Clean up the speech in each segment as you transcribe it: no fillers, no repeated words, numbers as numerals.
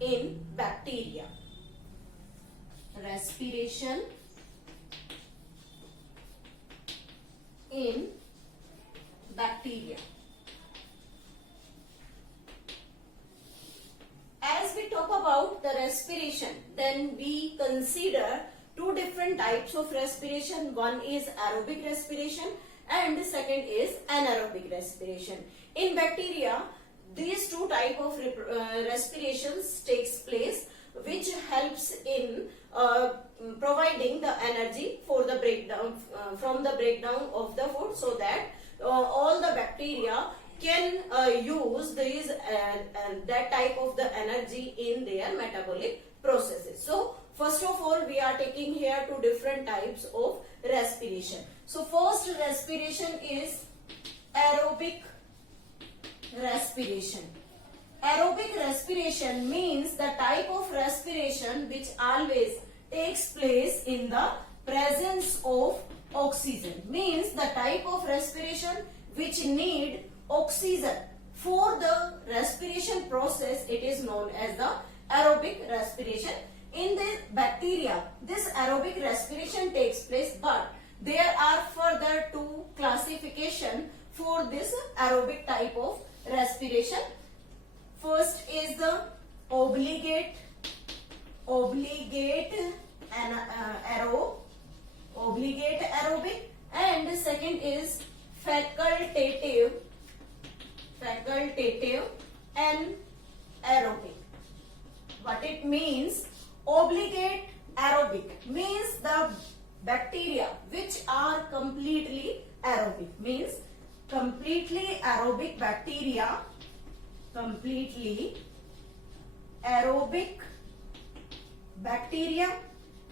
in bacteria. Respiration in bacteria. As we talk about the respiration, then we consider two different types of respiration. One is aerobic respiration and the second is anaerobic respiration. In bacteria, these two type of respirations takes place, which helps in providing the energy for the breakdown from the breakdown of the food, so that all the bacteria can use these that type of the energy in their metabolic processes. So first of all, we are taking here two different types of respiration. So first respiration is aerobic respiration. Aerobic respiration means the type of respiration which always takes place in the presence of oxygen. Means the type of respiration which need oxygen for the respiration process, it is known as the aerobic respiration. In the bacteria, this aerobic respiration takes place, but there are further two classification for this aerobic type of respiration. First is the obligate aerobic, and the second is facultative anaerobic. What it means? Obligate aerobic means the bacteria which are completely aerobic, means completely aerobic bacteria,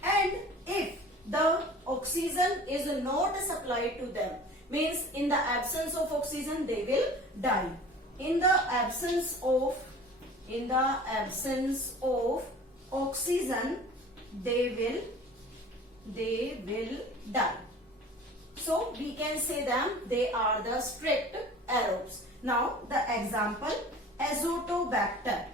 and if the oxygen is not supplied to them, means in the absence of oxygen they will die. In the absence of oxygen they will die. So we can say them, they are the strict aerobes. Now the example, azotobacter.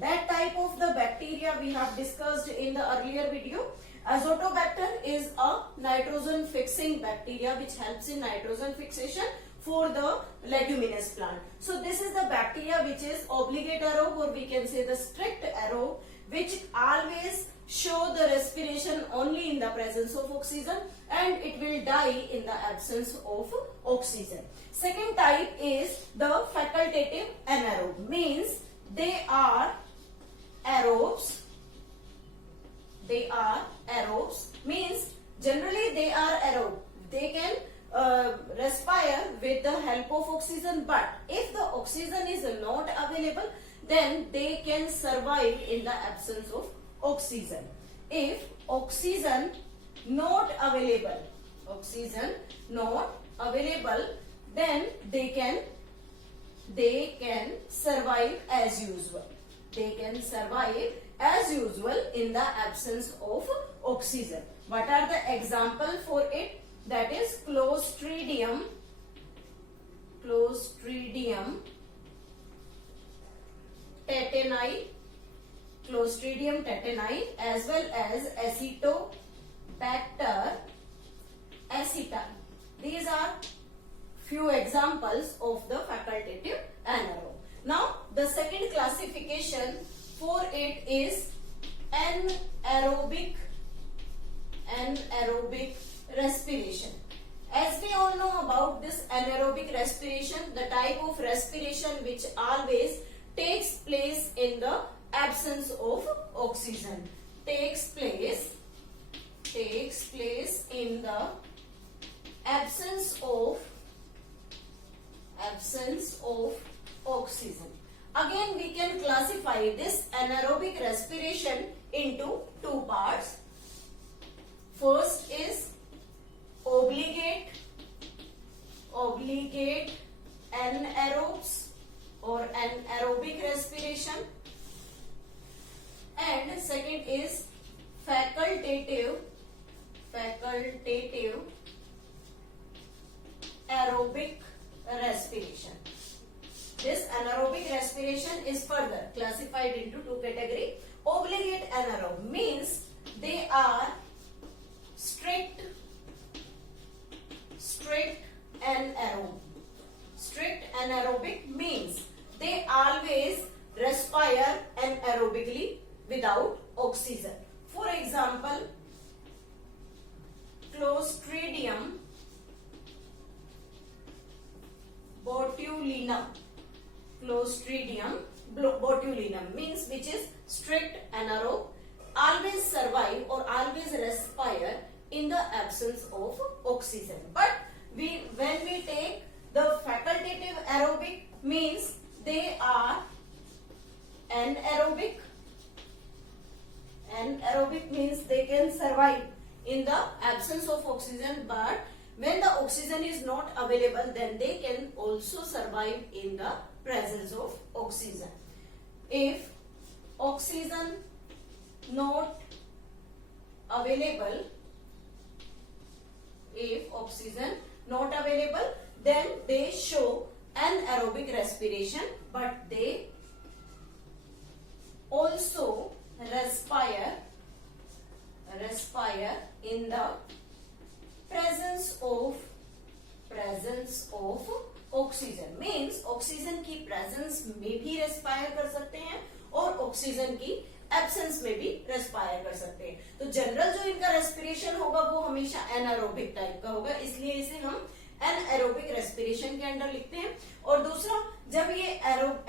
That type of the bacteria we have discussed in the earlier video. Azotobacter is a nitrogen fixing bacteria which helps in nitrogen fixation for the leguminous plant. So this is the bacteria which is obligate aerobe, or we can say the strict aerobe, which always show the respiration only in the presence of oxygen, and it will die in the absence of oxygen. Second type is the facultative anaerobe, means they are aerobes, means generally they are aerobe. They can respire with the help of oxygen, but if the oxygen is not available, then they can survive in the absence of oxygen. If oxygen not available, then they can survive as usual. In the absence of oxygen. What are the example for it? That is Clostridium tetani, as well as Acetobacter aceti. These are few examples of the facultative anaerobe. Now the second classification for it is anaerobic respiration. As we all know about this anaerobic respiration, the type of respiration which always takes place in the absence of oxygen. Takes place in the absence of oxygen. Again, we can classify this anaerobic respiration into two parts. First is obligate anaerobes or anaerobic respiration, and second is facultative aerobic respiration. This anaerobic respiration is further classified into two categories. Obligate anaerobic means they are strict anaerobic. Strict anaerobic means they always respire anaerobically without oxygen. For example, Clostridium botulinum. Clostridium botulinum means which is strict anaerobe, always survive or always respire in the absence of oxygen. But when we take the facultative aerobic means they are anaerobic. Anaerobic means they can survive in the absence of oxygen, but when the oxygen is not available, then they can also survive in the presence of oxygen. If oxygen not available, then they show anaerobic respiration, but they also respire in the presence of oxygen. Means oxygen की presence में भी respire कर सकते हैं और oxygen की absence में भी रेस्पायर कर सकते हैं. तो जनरल जो इनका रेस्पिरेशन होगा वो हमेशा एनारोबिक टाइप का होगा, इसलिए इसे हम एनारोबिक रेस्पिरेशन के अंडर लिखते हैं. और दूसरा, जब ये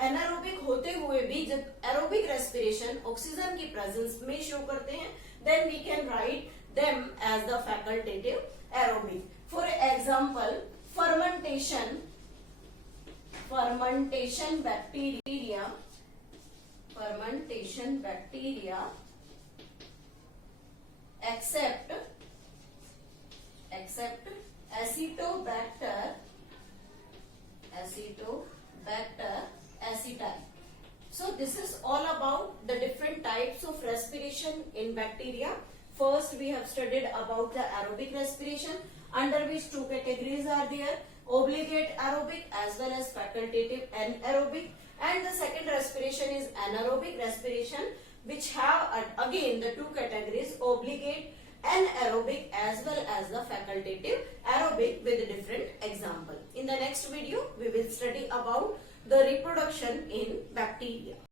एनारोबिक होते हुए भी जब एरोबिक रेस्पिरेशन ऑक्सीजन की प्रेजेंस में शो करते हैं, then we can write them as the facultative aerobic. For example, fermentation bacteria accept acetobacter acetyl. So this is all about the different types of respiration in bacteria. First, we have studied about the aerobic respiration, under which two categories are there: obligate aerobic as well as facultative anaerobic. And the second respiration is anaerobic respiration, which have again the two categories: obligate anaerobic as well as the facultative aerobic with different example. In the next video, we will study about the reproduction in bacteria.